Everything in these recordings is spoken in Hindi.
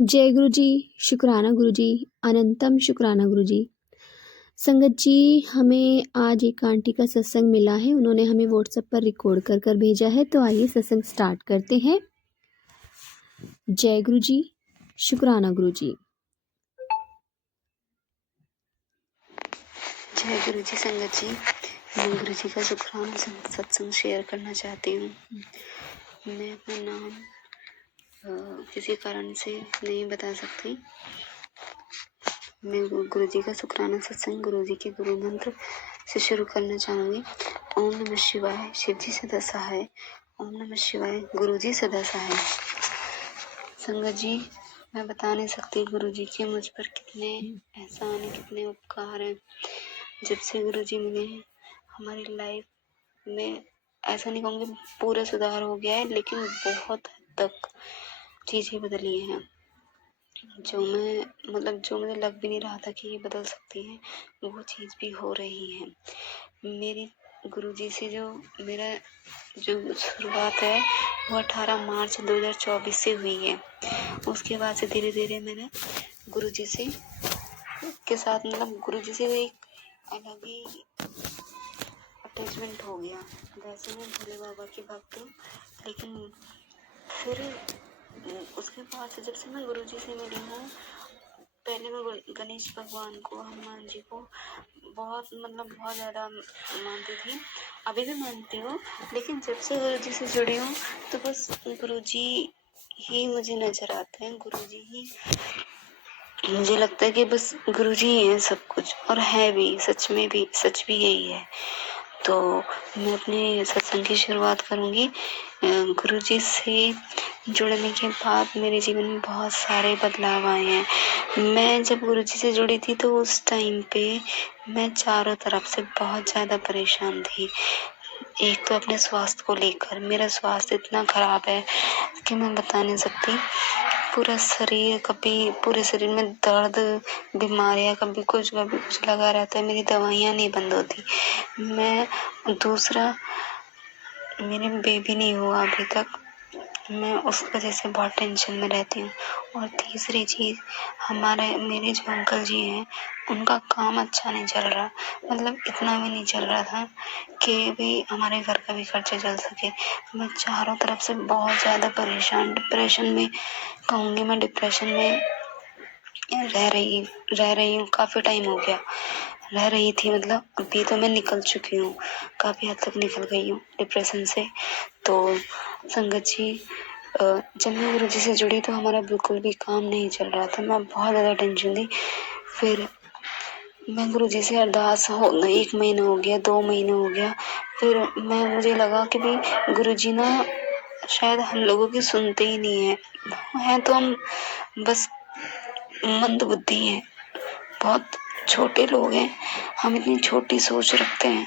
जय गुरु जी, शुक्राना गुरु जी, अनंतम शुक्राना गुरु जी। संगत जी, हमें आज एक आंटी का सत्संग मिला है। उन्होंने हमें व्हाट्सएप पर रिकॉर्ड कर कर भेजा है। तो आइए सत्संग स्टार्ट करते हैं। जय गुरु जी, शुक्राना गुरु जी। जय गुरु जी। संगत जी, मैं गुरु जी का शुक्राना सत्संग शेयर करना चाहती हूँ। मैं अपना नाम किसी कारण से नहीं बता सकती। मैं गुरु जी का शुक्राना सत्संग गुरु जी के गुरु मंत्र से शुरू करना चाहूँगी। ओम नमः शिवाय, शिव जी सदा सहाय। ओम नमः शिवाय, गुरु जी सदा सहाय। संगत जी, मैं बता नहीं सकती गुरु जी के मुझ पर कितने एहसान, कितने उपकार हैं। जब से गुरु जी मिले हैं हमारी लाइफ में, ऐसा नहीं कहूँगी पूरा सुधार हो गया है, लेकिन बहुत हद तक चीज़ें बदली हैं। जो मुझे लग भी नहीं रहा था कि ये बदल सकती है, वो चीज़ भी हो रही है। मेरी गुरुजी से मेरा जो शुरुआत है वो 18 मार्च 2024 से हुई है। उसके बाद से धीरे धीरे मैंने गुरुजी से के साथ गुरुजी से एक अलग ही अटैचमेंट हो गया। वैसे मैं भोले बाबा की भक्त हूँ, लेकिन फिर उसके बाद से जब से मैं गुरुजी से मिली हूँ, पहले मैं गणेश भगवान को, हनुमान जी को बहुत ज़्यादा मानती थी, अभी भी मानती हूँ। लेकिन जब से गुरुजी से जुड़ी हूँ तो बस गुरुजी ही मुझे नजर आते हैं। गुरुजी ही मुझे लगता है कि बस गुरुजी ही है सब कुछ, और है भी, सच भी यही है। तो मैं अपने सत्संग की शुरुआत करूँगी। गुरुजी से जुड़ने के बाद मेरे जीवन में बहुत सारे बदलाव आए हैं। मैं जब गुरुजी से जुड़ी थी तो उस टाइम पे मैं चारों तरफ से बहुत ज़्यादा परेशान थी। एक तो अपने स्वास्थ्य को लेकर, मेरा स्वास्थ्य इतना खराब है कि मैं बता नहीं सकती। पूरे शरीर में दर्द, बीमारियां, कभी कुछ लगा रहता है। मेरी दवाइयाँ नहीं बंद होती। मेरे बेबी नहीं हुआ अभी तक, मैं उस वजह से बहुत टेंशन में रहती हूँ। और तीसरी चीज़, मेरे जो अंकल जी हैं उनका काम अच्छा नहीं चल रहा। इतना भी नहीं चल रहा था कि भी हमारे घर का भी खर्चा चल सके। मैं चारों तरफ से बहुत ज़्यादा परेशान, डिप्रेशन में कहूँगी, मैं डिप्रेशन में रह रही हूँ। काफ़ी टाइम हो गया रह रही थी, अभी तो मैं निकल चुकी हूँ, काफ़ी हद तक निकल गई हूँ डिप्रेशन से। तो संगत जी, जब मैं गुरु जी से जुड़ी तो हमारा बिल्कुल भी काम नहीं चल रहा था। मैं बहुत ज़्यादा टेंशन थी। फिर मैं गुरु जी से अरदास 1 महीना हो गया, 2 महीने हो गया। फिर मुझे लगा कि भाई गुरु जी ना शायद हम लोगों की सुनते ही नहीं है तो हम बस मंद बुद्धि हैं, बहुत छोटे लोग हैं, हम इतनी छोटी सोच रखते हैं।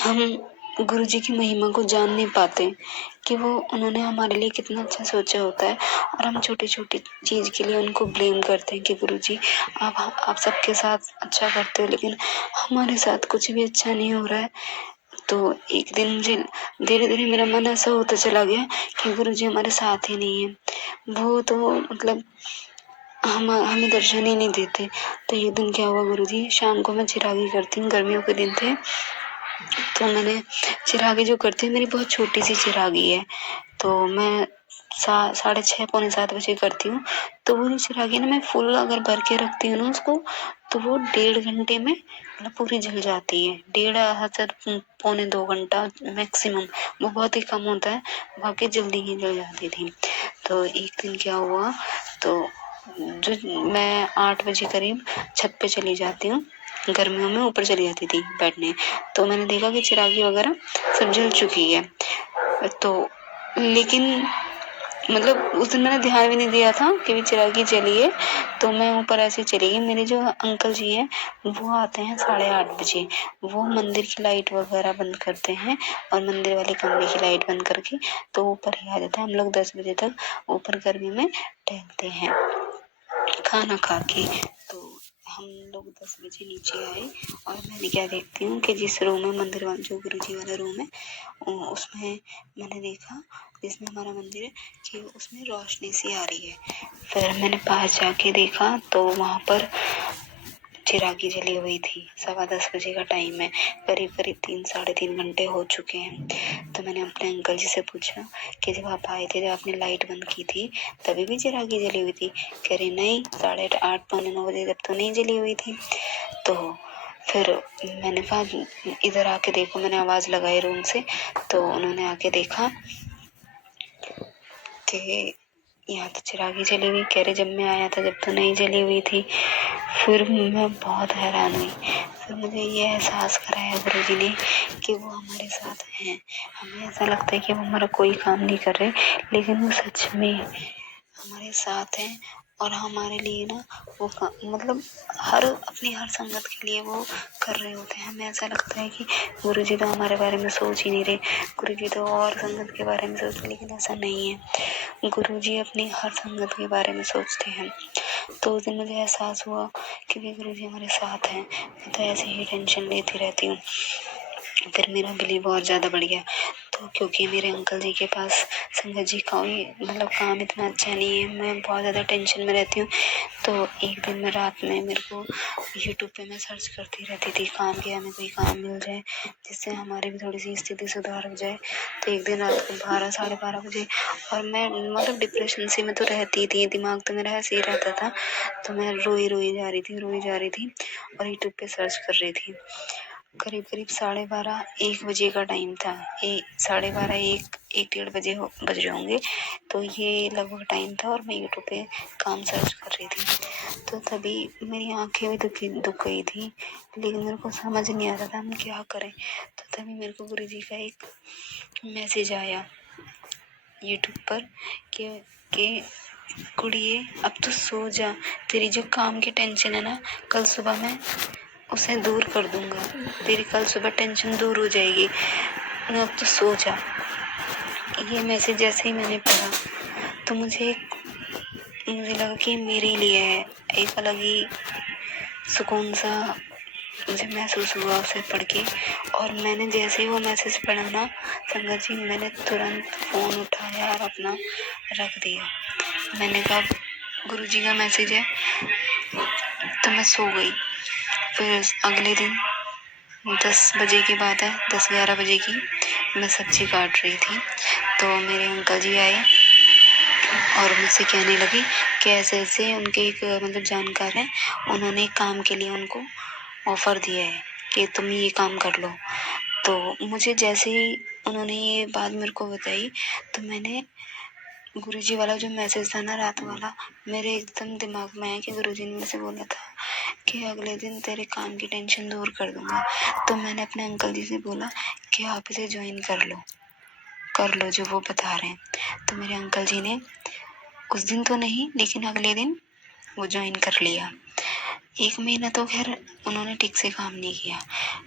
हम गुरु जी की महिमा को जान नहीं पाते कि उन्होंने हमारे लिए कितना अच्छा सोचा होता है, और हम छोटी छोटी चीज़ के लिए उनको ब्लेम करते हैं कि गुरु जी आप सबके साथ अच्छा करते हो, लेकिन हमारे साथ कुछ भी अच्छा नहीं हो रहा है। तो एक दिन मुझे धीरे धीरे मेरा मन ऐसा होता चला गया कि गुरु जी हमारे साथ ही नहीं है। वो तो हमें दर्शन ही नहीं देते। तो एक दिन क्या हुआ, गुरुजी, शाम को मैं चिरागी करती हूँ, गर्मियों के दिन थे, तो मैंने चिरागी जो करती हूँ, मेरी बहुत छोटी सी चिरागी है, तो मैं 6:30 पौने 7 बजे करती हूँ। तो वो चिरागी ना मैं फुल अगर भर के रखती हूँ ना उसको, तो वो 1.5 घंटे में पूरी जल जाती है। 1.5 पौने 2 घंटा मैक्सिमम, वो बहुत ही कम होता है, बाकी जल्दी ही जल जाती थी। तो एक दिन क्या हुआ, तो मैं 8 बजे करीब छत पे चली जाती हूँ, गर्मियों में ऊपर चली जाती थी बैठने। तो मैंने देखा कि चिरागी वगैरह सब जल चुकी है। तो लेकिन उस दिन मैंने ध्यान भी नहीं दिया था कि चिरागी जली है, तो मैं ऊपर ऐसे चली गई। मेरे जो अंकल जी हैं वो आते हैं 8:30 बजे, वो मंदिर की लाइट वगैरह बंद करते हैं, और मंदिर वाले कमरे की लाइट बंद करके तो ऊपर ही आ जाते हैं। हम लोग 10 बजे तक ऊपर गर्मी में टहलते हैं खाना खा के। तो हम लोग 10 बजे नीचे आए, और मैंने क्या देखती हूँ कि जिस रूम में मंदिर वाला, जो गुरु जी वाला रूम है, उसमें मैंने देखा जिसमें हमारा मंदिर है कि उसमें रोशनी सी आ रही है। फिर मैंने पास जाके देखा तो वहाँ पर चिरागी जली हुई थी। 10:15 बजे का टाइम है, करीब करीब 3-3.5 घंटे हो चुके हैं। तो मैंने अपने अंकल जी से पूछा कि जब आप आए थे, जब आपने लाइट बंद की थी, तभी भी चिरागी जली हुई थी? कह रही नहीं, 8:30 पौने 9 बजे जब तो नहीं जली हुई थी। तो फिर मैंने कहा इधर आके देखो, मैंने आवाज़ लगाई रूम से, तो उन्होंने आके देखा कि यहाँ तो चिरागी जली हुई। कह रहे जब मैं आया था जब तो नहीं जली हुई थी। फिर मैं बहुत हैरान हुई। फिर मुझे ये एहसास कराया गुरुजी ने कि वो हमारे साथ हैं। हमें ऐसा लगता है कि वो हमारा कोई काम नहीं कर रहे, लेकिन वो सच में हमारे साथ हैं और हमारे लिए ना वो मतलब हर संगत के लिए वो कर रहे होते हैं। हमें ऐसा लगता है कि गुरुजी तो हमारे बारे में सोच ही नहीं रहे, गुरुजी तो और संगत के बारे में सोचते, लेकिन ऐसा नहीं है। गुरुजी अपनी हर संगत के बारे में सोचते हैं। तो उस दिन मुझे एहसास हुआ कि भी गुरुजी हमारे साथ हैं। मैं तो ऐसे ही टेंशन लेती रहती हूँ। फिर मेरा बिलीव और ज़्यादा बढ़ गया। तो क्योंकि मेरे अंकल जी के पास संगत जी का मतलब काम इतना अच्छा नहीं है, मैं बहुत ज़्यादा टेंशन में रहती हूँ। तो एक दिन में रात में मेरे को यूट्यूब पे मैं सर्च करती रहती थी काम के, हमें कोई काम मिल जाए जिससे हमारी भी थोड़ी सी स्थिति सुधार हो जाए। तो एक दिन रात को 12-12:30 बजे, और मैं मतलब डिप्रेशन से मैं तो रहती थी, दिमाग तो मेरा ऐसे ही रहता था। तो मैं रोई जा रही थी और यूट्यूब पे सर्च कर रही थी। करीब करीब 12:30-1 बजे का टाइम था। 12:30-1-1:30 बजे बज रहे होंगे। तो ये लगभग टाइम था और मैं यूट्यूब पे काम सर्च कर रही थी। तो तभी मेरी आंखें भी दुख गई थी, लेकिन मेरे को समझ नहीं आ रहा था हम क्या करें। तो तभी मेरे को गुरुजी का एक मैसेज आया यूट्यूब पर कि कुड़िए अब तो सो जा, तेरी जो काम की टेंशन है ना, कल सुबह मैं उसे दूर कर दूंगा, तेरी कल सुबह टेंशन दूर हो जाएगी, अब तो सो जा। ये मैसेज जैसे ही मैंने पढ़ा तो मुझे लगा कि मेरे लिए है। एक अलग ही सुकून सा मुझे महसूस हुआ उसे पढ़ के। और मैंने जैसे ही वो मैसेज पढ़ा ना संगत जी, मैंने तुरंत फ़ोन उठाया और अपना रख दिया। मैंने कहा गुरुजी का मैसेज है, तो मैं सो गई। फिर अगले दिन 10 बजे की बात है, 10-11 बजे की, मैं सब्जी काट रही थी तो मेरे अंकल जी आए और मुझसे कहने लगे कि ऐसे ऐसे उनके एक मतलब जानकार है, उन्होंने काम के लिए उनको ऑफ़र दिया है कि तुम ये काम कर लो। तो मुझे जैसे ही उन्होंने ये बात मेरे को बताई तो मैंने गुरुजी वाला जो मैसेज था ना रात वाला, मेरे एकदम दिमाग में आया कि गुरुजी ने मुझसे बोला था कि अगले दिन तेरे काम की टेंशन दूर कर दूंगा। तो मैंने अपने अंकल जी से बोला कि आप इसे ज्वाइन कर लो जो वो बता रहे हैं। तो मेरे अंकल जी ने उस दिन तो नहीं, लेकिन अगले दिन वो ज्वाइन कर लिया। 1 महीना तो खैर उन्होंने ठीक से काम नहीं किया।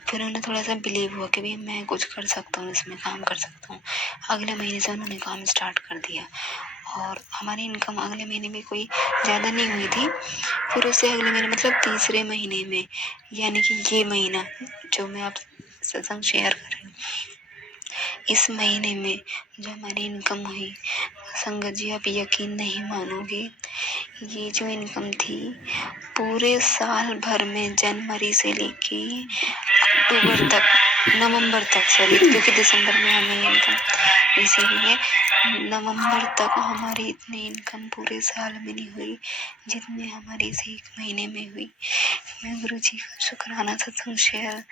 फिर उन्हें थोड़ा सा बिलीव हुआ कि भाई मैं कुछ कर सकता हूँ, इसमें काम कर सकता हूँ। अगले महीने से उन्होंने काम स्टार्ट कर दिया और हमारी इनकम अगले महीने में कोई ज़्यादा नहीं हुई थी। फिर उससे अगले महीने मतलब तीसरे महीने में, यानी कि ये महीना जो मैं आप सत्संग शेयर कर रही हूँ, इस महीने में जो हमारी इनकम हुई, संगत जी आप यकीन नहीं मानोगे, ये जो इनकम थी पूरे साल भर में जनवरी से लेके नवंबर तक क्योंकि दिसंबर में हमें इनकम इसीलिए नवंबर तक हमारी इतनी इनकम पूरे साल में नहीं हुई जितनी हमारी इस 1 महीने में हुई। मैं गुरुजी का शुक्राना सत्संग शेयर,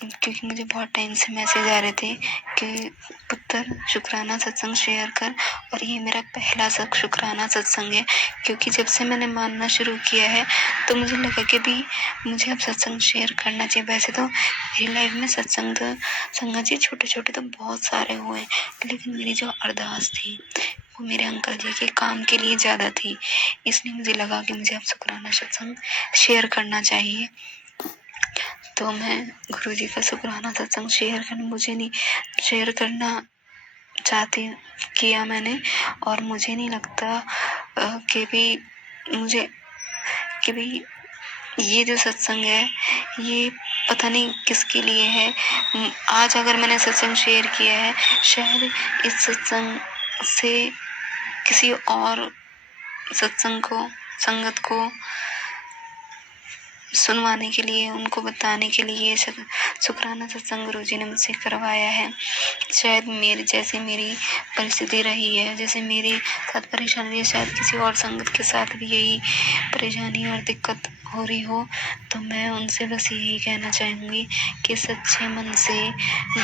क्योंकि मुझे बहुत टाइम से मैसेज आ रहे थे कि पुत्र शुक्राना सत्संग शेयर कर, और ये मेरा पहला शुक्राना सत्संग है। क्योंकि जब से मैंने मानना शुरू किया है तो मुझे लगा कि भी मुझे अब सत्संग शेयर करना चाहिए। वैसे तो मेरी लाइफ में सत्संग तो संगत जी छोटे छोटे तो बहुत सारे हुए, लेकिन मेरी जो अरदास थी वो मेरे अंकल जी के काम के लिए ज़्यादा थी, इसलिए मुझे लगा कि मुझे अब शुक्राना सत्संग शेयर करना चाहिए। तो मैं गुरुजी का शुक्राना सत्संग शेयर करना चाहती किया मैंने। और मुझे नहीं लगता कि भी ये जो सत्संग है ये पता नहीं किसके लिए है। आज अगर मैंने सत्संग शेयर किया है, शायद इस सत्संग से किसी और संगत को सुनवाने के लिए, उनको बताने के लिए शुक्राना सत्संग गुरुजी ने मुझसे करवाया है। शायद मेरी परिस्थिति रही है, जैसे मेरे साथ परेशानी रही है, शायद किसी और संगत के साथ भी यही परेशानी और दिक्कत हो रही हो। तो मैं उनसे बस यही कहना चाहूँगी कि सच्चे मन से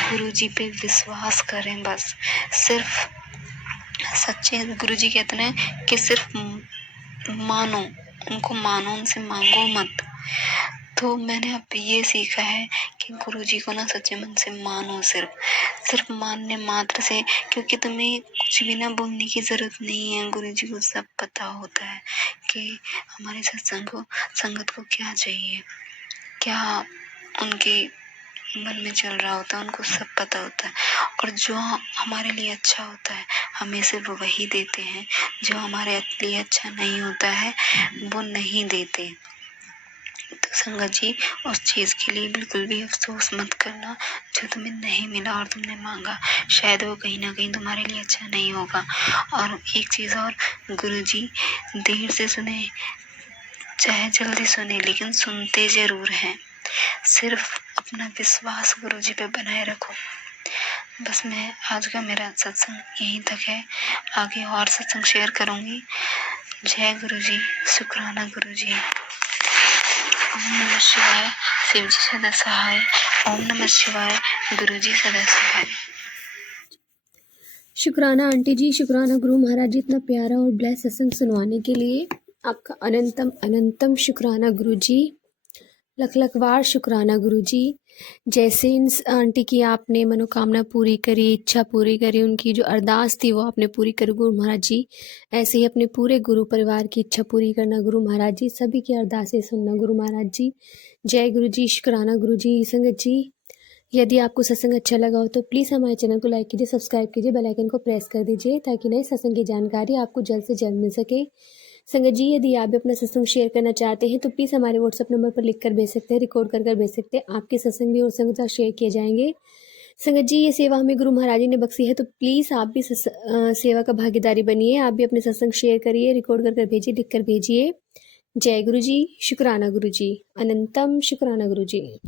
गुरुजी पे विश्वास करें। बस सिर्फ सच्चे गुरुजी कहते हैं कि सिर्फ मानो, उनको मानो, उनसे मांगो मत। तो मैंने अब ये सीखा है कि गुरुजी को ना सच्चे मन से मानो, सिर्फ मानने मात्र से, क्योंकि तुम्हें कुछ भी ना बोलने की जरूरत नहीं है। गुरुजी को सब पता होता है कि हमारे संगत को क्या चाहिए, क्या उनके मन में चल रहा होता है, उनको सब पता होता है। और जो हमारे लिए अच्छा होता है हमें सिर्फ वही देते हैं, जो हमारे लिए अच्छा नहीं होता है वो नहीं देते। तो संगत जी, उस चीज़ के लिए बिल्कुल भी अफसोस मत करना जो तुम्हें नहीं मिला और तुमने मांगा। शायद वो कहीं ना कहीं तुम्हारे लिए अच्छा नहीं होगा। और एक चीज़ और, गुरुजी देर से सुने चाहे जल्दी सुने, लेकिन सुनते जरूर हैं। सिर्फ अपना विश्वास गुरुजी पे बनाए रखो। बस मैं आज का मेरा सत्संग यहीं तक है, आगे और सत्संग शेयर करूँगी। जय गुरुजी, शुक्राना गुरुजी। ओम नमः शिवाय, शिवजी सदा सहाय। ओम नमः शिवाय, गुरुजी सदा सहाय। शुक्राना आंटी जी, शुक्राना गुरु महाराज जी, इतना प्यारा और ब्लेस सत्संग सुनवाने के लिए आपका अनंतम अनंतम शुक्राना गुरु जी। लख लख बार शुक्राना गुरु जी। जैसे इन आंटी की आपने मनोकामना पूरी करी, इच्छा पूरी करी, उनकी जो अरदास थी वो आपने पूरी करी गुरु महाराज जी, ऐसे ही अपने पूरे गुरु परिवार की इच्छा पूरी करना गुरु महाराज जी, सभी की अरदासें सुनना गुरु महाराज जी। जय गुरु जी, शुक्राना गुरु जी। संगत जी, यदि आपको सत्संग अच्छा लगा हो तो प्लीज़ हमारे चैनल को लाइक कीजिए, सब्सक्राइब कीजिए, बेल आइकन को प्रेस कर दीजिए ताकि नए सत्संग की जानकारी आपको जल्द से जल्द मिल सके। संगत जी, यदि आप भी अपना सत्संग शेयर करना चाहते हैं तो प्लीज़ हमारे व्हाट्सएप नंबर पर लिख कर भेज सकते हैं, रिकॉर्ड कर भेज सकते हैं। आपके सत्संग भी और संगत साथ शेयर किए जाएंगे। संगत जी, ये सेवा हमें गुरु महाराज जी ने बख्शी है, तो प्लीज़ आप भी सेवा का भागीदारी बनिए। आप भी अपने सत्संग शेयर करिए, रिकॉर्ड कर भेजिए, लिख कर भेजिए। जय गुरु जी, शुक्राना गुरु जी, अनंतम शुक्राना गुरु जी।